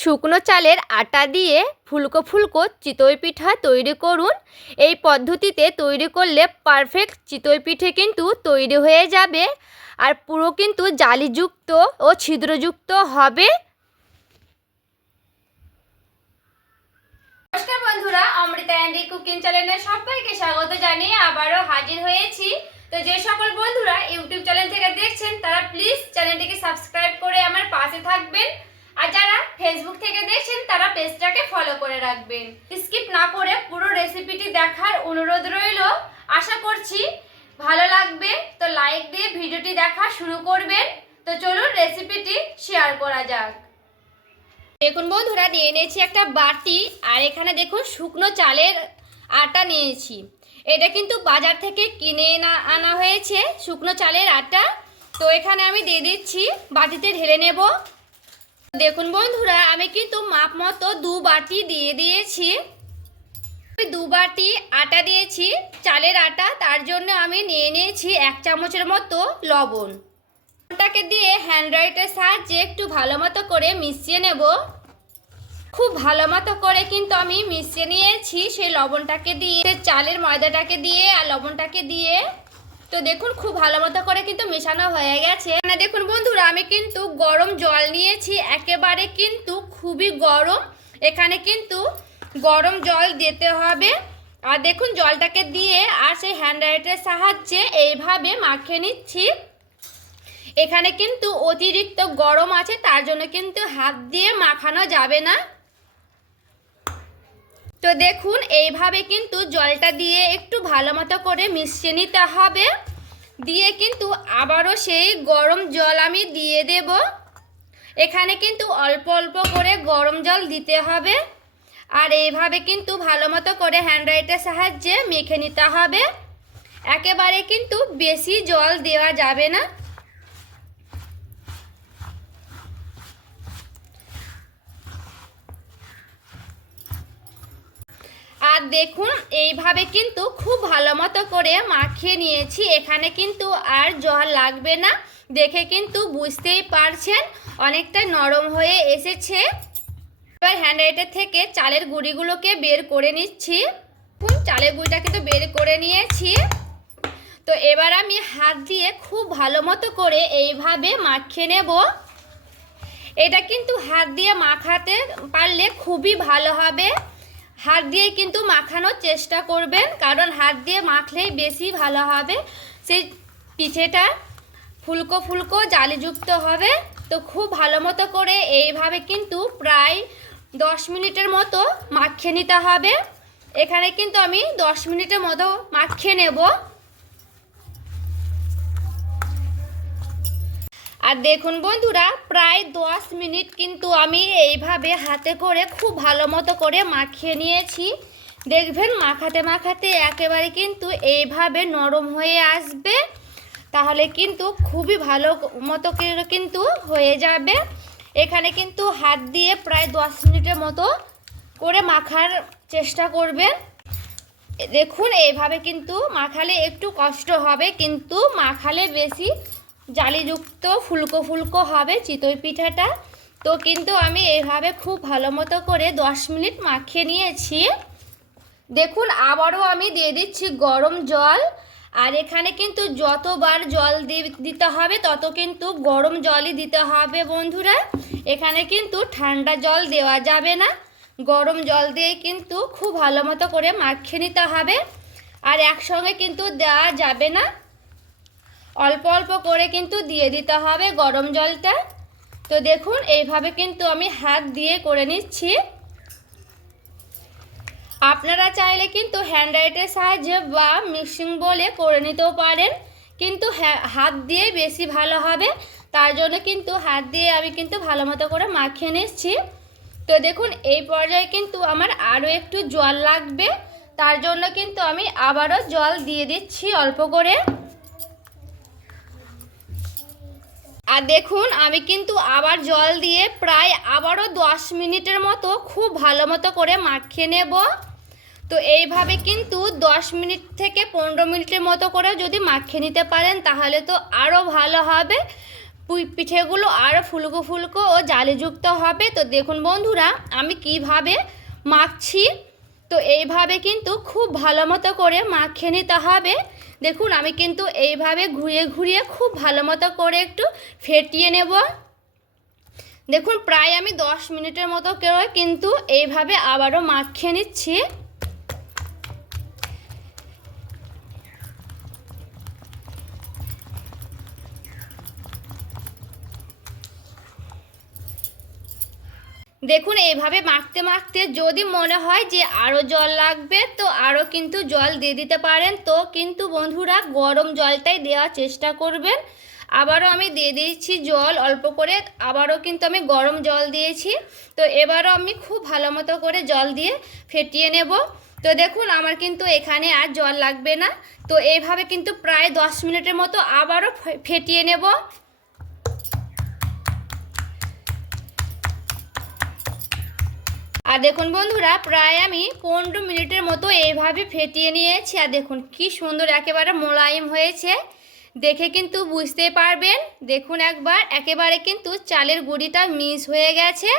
শুকনো চালের আটা দিয়ে ফুলকো ফুলকো চিতই পিঠা তৈরি করুন। এই পদ্ধতিতে তৈরি করলে পারফেক্ট চিতই পিঠে কিন্তু তৈরি হয়ে যাবে আর পুরো কিন্তু জালিযুক্ত ও ছিদ্রযুক্ত হবে। নমস্কার বন্ধুরা, অমৃতা অ্যান্ডি কুকিং চ্যানেলে সবাইকে স্বাগত জানিয়ে আবারও হাজির হয়েছি। তো যে সকল বন্ধুরা ইউটিউব চ্যানেল থেকে দেখছেন তারা প্লিজ চ্যানেলটিকে সাবস্ক্রাইব করে আমার পাশে থাকবেন, আর যারা ফেসবুক থেকে দেখছেন তারা পেজটাকে ফলো করে রাখবেন। স্কিপ না করে পুরো রেসিপিটি দেখার অনুরোধ রইল। আশা করছি ভালো লাগবে, তো লাইক দিয়ে ভিডিওটি দেখা শুরু করবেন। তো চলুন রেসিপিটি শেয়ার করা যাক। দেখুন বন্ধুরা, নিয়ে নিয়েছি একটা বাটি, আর এখানে দেখুন শুকনো চালের আটা নিয়েছি। এটা কিন্তু বাজার থেকে কিনে আনা হয়েছে শুকনো চালের আটা। তো এখানে আমি দিয়ে দিচ্ছি, বাটিতে ঢেলে নেব। দেখুন বন্ধুরা, আমি কিন্তু মাপ মতো 2 বাটি দিয়ে দিয়েছি। 2 বাটি আটা দিয়েছি চালের আটা, তার জন্য আমি নিয়ে নিয়েছি 1 চামচের মতো লবণ। লবণটাকে দিয়ে হ্যান্ড রাইটের সাহায্যে একটু ভালো মতো করে মিশিয়ে নেব। খুব ভালো মতো করে কিন্তু আমি মিশিয়ে নিয়েছি সেই লবণটাকে দিয়ে, চালের ময়দাটাকে দিয়ে আর লবণটাকে দিয়ে। তো দেখুন খুব ভালো মতো করে কিন্তু মেশানো হয়ে গেছে। দেখুন বন্ধুরা, আমি কিন্তু গরম জল নিয়েছি, একেবারে কিন্তু খুবই গরম। এখানে কিন্তু গরম জল দিতে হবে। আর দেখুন জলটাকে দিয়ে আর সেই হ্যান্ড রাইটের সাহায্যে এইভাবে মাখিয়ে নিচ্ছি। এখানে কিন্তু অতিরিক্ত গরম আছে, তার জন্য কিন্তু হাত দিয়ে মাখানো যাবে না। তো দেখুন এইভাবে কিন্তু জলটা দিয়ে একটু ভালো মতো করে মিশিয়ে নিতে হবে। দিয়ে কিন্তু আবারও সেই গরম জল আমি দিয়ে দেব। এখানে কিন্তু অল্প অল্প করে গরম জল দিতে হবে, আর এইভাবে কিন্তু ভালো মতো করে হ্যান্ড রাইটের সাহায্যে মেখে নিতে হবে। একেবারে কিন্তু বেশি জল দেওয়া যাবে না। আর দেখুন এইভাবে কিন্তু খুব ভালো মতো করে মাখিয়ে নিয়েছি। এখানে কিন্তু আর জল লাগবে না, দেখে কিন্তু বুঝতেই পারছেন অনেকটা নরম হয়ে এসেছে। এবার হ্যান্ড রাইটার থেকে চালের গুঁড়িগুলোকে বের করে নিচ্ছি। চালের গুঁড়িটা কিন্তু বের করে নিয়েছি। তো এবার আমি হাত দিয়ে খুব ভালো মতো করে এইভাবে মাখিয়ে নেব। এটা কিন্তু হাত দিয়ে মাখাতে পারলে খুবই ভালো হবে। হাত দিয়ে কিন্তু মাখানোর চেষ্টা করবেন, কারণ হাত দিয়ে মাখলেই বেশি ভালো হবে। সেই পিঠেটা ফুলকো ফুলকো জালিযুক্ত হবে। তো খুব ভালো মতো করে এইভাবে কিন্তু প্রায় 10 মিনিটের মতো মাখিয়ে নিতে হবে। এখানে কিন্তু আমি 10 মিনিটের মতো মাখিয়ে নেব। আর দেখুন বন্ধুরা, প্রায় 10 মিনিট কিন্তু আমি এইভাবে হাতে করে খুব ভালো মতো করে মাখিয়ে নিয়েছি। দেখবেন মাখাতে মাখাতে একেবারে কিন্তু এইভাবে নরম হয়ে আসবে, তাহলে কিন্তু খুবই ভালো মতো করে কিন্তু হয়ে যাবে। এখানে কিন্তু হাত দিয়ে প্রায় 10 মিনিটের মতো করে মাখার চেষ্টা করবেন। দেখুন এইভাবে কিন্তু মাখালে একটু কষ্ট হবে, কিন্তু মাখালে বেশি জালিযুক্ত ফুলকো ফুলকো হবে চিতই পিঠাটা। তো কিন্তু আমি এইভাবে খুব ভালো মতো করে 10 মিনিট মাখিয়ে নিয়েছি। দেখুন আবারও আমি দিয়ে দিচ্ছি গরম জল। আর এখানে কিন্তু যতবার জল দিতে হবে তত কিন্তু গরম জলই দিতে হবে বন্ধুরা। এখানে কিন্তু ঠান্ডা জল দেওয়া যাবে না, গরম জল দিয়ে কিন্তু খুব ভালো মতো করে মাখিয়ে নিতে হবে। আর একসঙ্গে কিন্তু দেওয়া যাবে না, অল্প অল্প করে কিন্তু দিয়ে দিতে হবে গরম জলটা। তো দেখুন এইভাবে কিন্তু আমি হাত দিয়ে করে নিচ্ছি। আপনারা চাইলে কিন্তু হ্যান্ড রাইটের সাহায্যে বা মিক্সিং বলে করে নিতেও পারেন, কিন্তু হাত দিয়ে বেশি ভালো হবে। তার জন্য কিন্তু হাত দিয়ে আমি কিন্তু ভালো মতো করে মাখিয়ে নিচ্ছি। তো দেখুন এই পর্যায়ে কিন্তু আমার আরও একটু জল লাগবে, তার জন্য কিন্তু আমি আবারও জল দিয়ে দিচ্ছি অল্প করে। আর দেখুন আমি কিন্তু আবার জল দিয়ে প্রায় আবারও 10 মিনিটের মতো খুব ভালো মতো করে মাখিয়ে নেব। তো এইভাবে কিন্তু 10 মিনিট থেকে 15 মিনিটের মতো করে যদি মাখিয়ে নিতে পারেন তাহলে তো আরও ভালো হবে। পিঠেগুলো আরও ফুলকো ফুলকো ও জালিযুক্ত হবে। তো দেখুন বন্ধুরা আমি কিভাবে মাখছি। তো এইভাবে কিন্তু খুব ভালো মতো করে মাখিয়ে নিতে হবে। দেখুন আমি কিন্তু এইভাবে ঘুরিয়ে ঘুরিয়ে খুব ভালো মতো করে একটু ফেটিয়ে নেব। দেখুন প্রায় আমি 10 মিনিটের মতো করে কিন্তু এইভাবে আবারও মাখিয়ে নিচ্ছি। দেখুন এইভাবে মাখতে মাখতে যদি মনে হয় যে আরও জল লাগবে তো আরও কিন্তু জল দিয়ে দিতে পারেন। তো কিন্তু বন্ধুরা গরম জলটাই দেওয়ার চেষ্টা করবেন। আবারও আমি দিয়ে দিয়েছি জল অল্প করে, আবারও কিন্তু আমি গরম জল দিয়েছি। তো এবারও আমি খুব ভালো মতো করে জল দিয়ে ফেটিয়ে নেব। তো দেখুন আমার কিন্তু এখানে আর জল লাগবে না। তো এইভাবে কিন্তু প্রায় 10 মিনিটের মতো আবারও ফেটিয়ে নেব। আর দেখুন বন্ধুরা প্রায় আমি 15 মিনিটের মতো এইভাবে ফেটিয়ে নিয়েছি। আর দেখুন কি সুন্দর একেবারে মোলায়েম হয়েছে, দেখে কিন্তু বুঝতে পারবেন। দেখুন একবার একেবারে কিন্তু চালের গুঁড়িটা মিক্স হয়ে গেছে।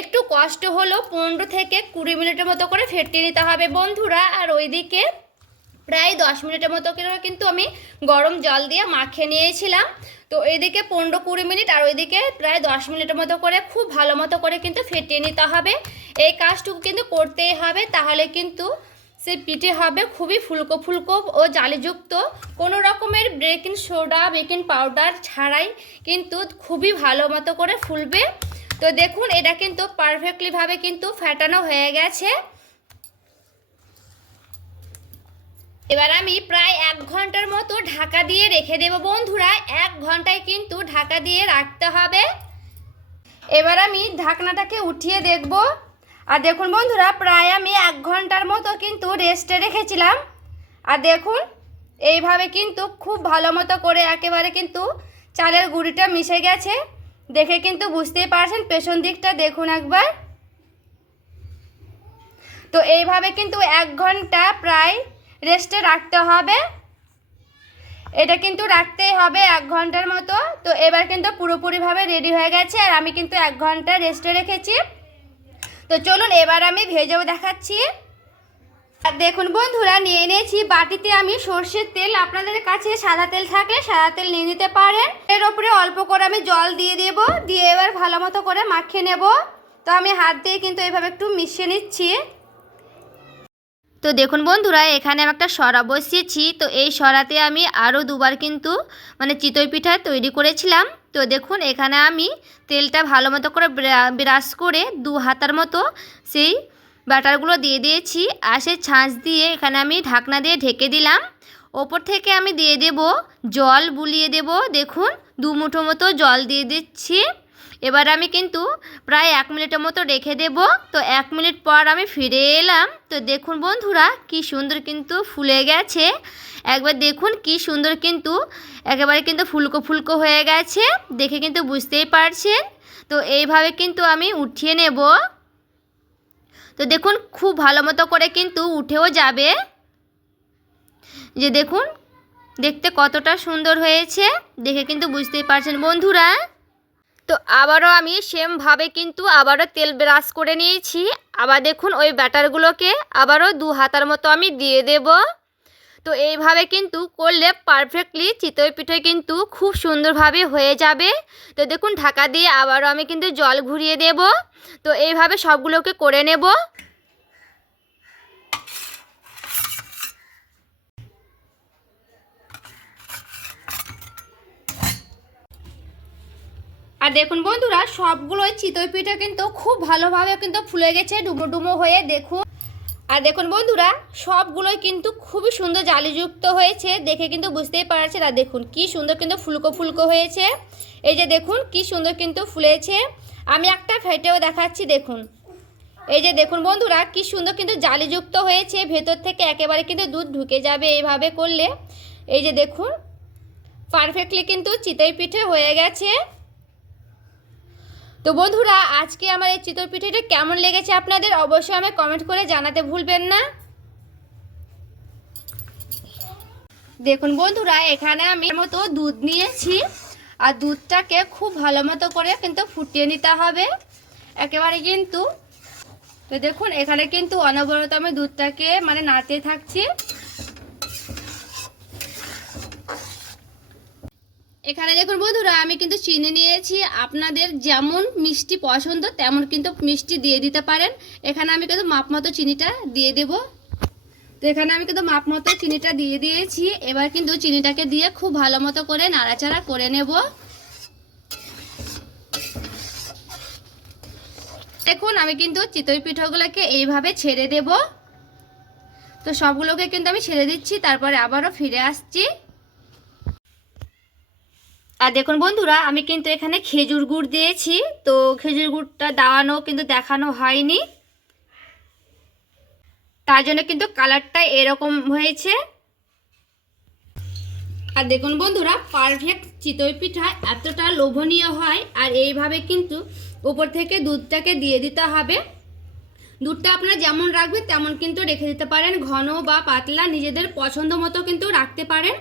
একটু কষ্ট হলো 15 থেকে 20 মিনিটের মতো করে ফেটিয়ে নিতে হবে বন্ধুরা। আর ওইদিকে প্রায় 10 মিনিটের মতো করে কিন্তু আমি গরম জল দিয়ে মাখিয়ে নিয়েছিলাম। তো এইদিকে 15-20 মিনিট আর ওইদিকে প্রায় 10 মিনিটের মতো করে খুব ভালো মতো করে কিন্তু ফেটিয়ে নিতে হবে। এই কাজটুকু কিন্তু করতেই হবে, তাহলে কিন্তু সেই পিঠে হবে খুবই ফুলকো ফুলকো ও জালিযুক্ত। কোনো রকমের বেকিং সোডা বেকিং পাউডার ছাড়াই কিন্তু খুবই ভালো মতো করে ফুলবে। তো দেখুন এটা কিন্তু পারফেক্টলিভাবে কিন্তু ফেটানো হয়ে গেছে। এবার আমি প্রায় 1 ঘন্টার মতো ঢাকা দিয়ে রেখে দেব বন্ধুরা। 1 ঘন্টায় কিন্তু ঢাকা দিয়ে রাখতে হবে। এবার আমি ঢাকনাটাকে উঠিয়ে দেখব। আর দেখুন বন্ধুরা প্রায় আমি 1 ঘন্টার মতো কিন্তু রেস্টে রেখেছিলাম। আর দেখুন এইভাবে কিন্তু খুব ভালো মতো করে একেবারে কিন্তু চালের গুঁড়িটা মিশে গেছে। দেখে কিন্তু বুঝতেই পারছেন, পেছন দিকটা দেখুন একবার। তো এইভাবে কিন্তু 1 ঘন্টা প্রায় রেস্টে রাখতে হবে। এটা কিন্তু রাখতেই হবে 1 ঘন্টার মতো। তো এবার কিন্তু পুরোপুরিভাবে রেডি হয়ে গেছে। আর আমি কিন্তু 1 ঘন্টা রেস্টে রেখেছি। তো চলুন এবার আমি ভেজেও দেখাচ্ছি। আর দেখুন বন্ধুরা নিয়ে নিয়েছি বাটিতে আমি সর্ষের তেল। আপনাদের কাছে সাদা তেল থাকলে সাদা তেল নিয়ে নিতে পারেন। এর উপরে অল্প করে আমি জল দিয়ে দেব, দিয়ে এবার ভালো মতো করে মাখিয়ে নেব। তো আমি হাত দিয়ে কিন্তু এভাবে একটু মিশিয়ে নিচ্ছি। তো দেখুন বন্ধুরা এখানে আমি একটা সরা বসিয়েছি। তো এই সরাতে আমি আরও 2বার কিন্তু চিতই পিঠা তৈরি করেছিলাম। তো দেখুন এখানে আমি তেলটা ভালো মতো করে ব্রাশ করে 2 হাতার মতো সেই ব্যাটারগুলো দিয়ে দিয়েছি। আর সেই ছাঁচ দিয়ে এখানে আমি ঢাকনা দিয়ে ঢেকে দিলাম। ওপর থেকে আমি দিয়ে দেব জল, বুলিয়ে দেব। দেখুন 2 মুঠো মতো জল দিয়ে দিচ্ছি। এবার আমি কিন্তু প্রায় 1 মিনিটের মতো রেখে দেব। তো 1 মিনিট পর আমি ফিরে এলাম। তো দেখুন বন্ধুরা কি সুন্দর কিন্তু ফুলে গেছে। একবার দেখুন কি সুন্দর কিন্তু একেবারে কিন্তু ফুলকো ফুলকো হয়ে গেছে, দেখে কিন্তু বুঝতেই পারছেন। তো এইভাবে কিন্তু আমি উঠিয়ে নেব। তো দেখুন খুব ভালো মতো করে কিন্তু উঠেও যাবে। যে দেখুন দেখতে কতটা সুন্দর হয়েছে, দেখে কিন্তু বুঝতেই পারছেন বন্ধুরা। তো আবারও আমি সেমভাবে কিন্তু আবারও তেল ব্রাশ করে নিয়েছি। আবার দেখুন ওই ব্যাটারগুলোকে আবারও 2 হাতার মতো আমি দিয়ে দেব। তো এইভাবে কিন্তু করলে পারফেক্টলি চিতই পিঠে কিন্তু খুব সুন্দরভাবে হয়ে যাবে। তো দেখুন ঢাকা দিয়ে আবারও আমি কিন্তু জল ঘুরিয়ে দেব। তো এইভাবে সবগুলোকে করে নেব। আর দেখুন বন্ধুরা সবগুলোই চিতই পিঠা কিন্তু খুব ভালোভাবে কিন্তু ফুলে গেছে ডুমো ডুমো হয়ে। দেখুন আর দেখুন বন্ধুরা সবগুলোই কিন্তু খুবই সুন্দর জালিযুক্ত হয়েছে, দেখে কিন্তু বুঝতেই পারছেন। আর দেখুন কি সুন্দর কিন্তু ফুলকো ফুলকো হয়েছে। এই যে দেখুন কি সুন্দর কিন্তু ফুলেছে। আমি একটা ফেটেও দেখাচ্ছি। দেখুন এই যে দেখুন বন্ধুরা কি সুন্দর কিন্তু জালিযুক্ত হয়েছে, ভেতর থেকে একেবারে কিন্তু দুধ ঢুকে যাবে এইভাবে করলে। এই যে দেখুন পারফেক্টলি কিন্তু চিতই পিঠে হয়ে গেছে। তো বন্ধুরা আজকে আমার এই চিতই পিঠেটা কেমন লেগেছে আপনাদের অবশ্যই আমায় কমেন্ট করে জানাতে ভুলবেন না। দেখুন বন্ধুরা, এখানে আমি মতো দুধ নিয়েছি আর দুধটাকে খুব ভালো মতো করে কিন্তু ফুটিয়ে নিতে হবে একেবারে কিন্তু। তো দেখুন এখানে কিন্তু অনবরত আমি দুধটাকে মানে নাড়তে থাকছি। এখানে দেখুন বন্ধুরা, আমি কিন্তু চিনি নিয়েছি, আপনাদের যেমন মিষ্টি পছন্দ তেমন কিন্তু মিষ্টি দিয়ে দিতে পারেন। এখানে আমি কিন্তু মাপ মতো চিনিটা দিয়ে দেব। তো এখানে আমি কিন্তু মাপ মতো চিনিটা দিয়ে দিয়েছি। এবার কিন্তু চিনিটাকে দিয়ে খুব ভালো মতো করে নাড়াচাড়া করে নেব। দেখুন আমি কিন্তু চিতই পিঠাগুলোকে এইভাবে ছেড়ে দেব। তো সবগুলোকে কিন্তু আমি ছেড়ে দিচ্ছি, তারপরে আবারও ফিরে আসছি। আর দেখুন বন্ধুরা, আমি কিন্তু এখানে খেজুর গুড় দিয়েছি। তো খেজুর গুড়টা দেওয়ানো কিন্তু দেখানো হয়নি, তার জন্য কিন্তু কালারটা এরকম হয়েছে। আর দেখুন বন্ধুরা, পারফেক্ট চিতই পিঠা এতটা লোভনীয় হয়। আর এইভাবে কিন্তু উপর থেকে দুধটাকে দিয়ে দিতে হবে। দুধটা আপনারা যেমন রাখবেন তেমন কিন্তু রেখে দিতে পারেন, ঘন বা পাতলা নিজেদের পছন্দ মতো কিন্তু রাখতে পারেন।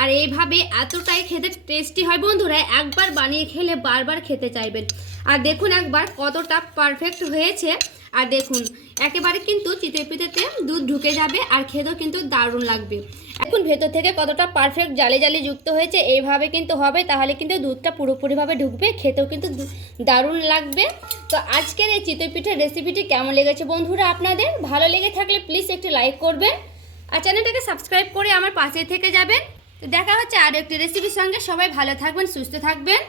আর এইভাবে এতটাই খেতে টেস্টি হয় বন্ধুরা, একবার বানিয়ে খেলে বারবার খেতে চাইবেন। আর দেখুন একবার কতটা পারফেক্ট হয়েছে। আর দেখুন একেবারে কিন্তু চিতই পিঠাতে দুধ ঢুকে যাবে আর খেতেও কিন্তু দারুণ লাগবে। এখন ভেতর থেকে কতটা পারফেক্ট জালি জালি যুক্ত হয়েছে, এইভাবে কিন্তু হবে, তাহলে কিন্তু দুধটা পুরোপুরিভাবে ঢুকবে, খেতেও কিন্তু দারুণ লাগবে। তো আজকের এই চিতই পিঠার রেসিপিটি কেমন লেগেছে বন্ধুরা আপনাদের? ভালো লেগে থাকলে প্লিজ একটি লাইক করবেন আর চ্যানেলটাকে সাবস্ক্রাইব করে আমার পাশে থেকে যাবেন। তো দেখা হচ্ছে আরও একটি রেসিপির সঙ্গে। সবাই ভালো থাকবেন, সুস্থ থাকবেন।